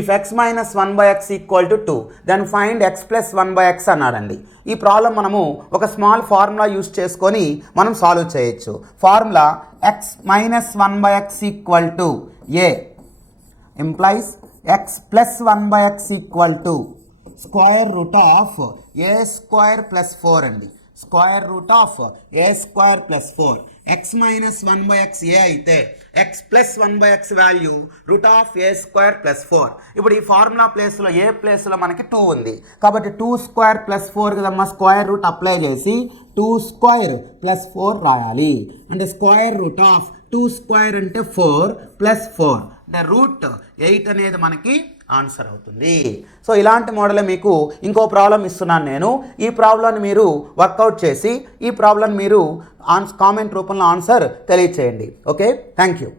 If x minus 1/x equal to 2 then find x plus 1/x అన్నాడండి. ఈ problem మనము ఒక స్మాల్ ఫార్ములా యూస్ చేసుకొని మనం సాల్వ్ చేయొచ్చు. Formula x minus 1/x equal to a implies x plus 1/x equal to square root of a square plus 4 అండి. Square root of a square plus 4. x minus 1/x a అయితే x plus 1/x value root of a square plus 4. ఇప్పుడు ఈ formula ప్లేస్లో ఏ ప్లేస్లో మనకి 2 ఉంది కాబట్టి 2 square plus 4 కదమ్మా, స్క్వేర్ రూట్ అప్లై చేసి 2 స్క్వేర్ ప్లస్ 4 రాయాలి. అంటే స్క్వేర్ రూట్ ఆఫ్ 2 స్క్వేర్ అంటే 4 ప్లస్ 4 అంటే రూట్ 8 అనేది మనకి ఆన్సర్ అవుతుంది. సో ఇలాంటి మోడలే మీకు ఇంకో ప్రాబ్లం ఇస్తున్నాను నేను. ఈ ప్రాబ్లంని మీరు వర్కౌట్ చేసి ఈ ప్రాబ్లం మీరు కామెంట్ రూపంలో ఆన్సర్ తెలియచేయండి. Okay, thank you.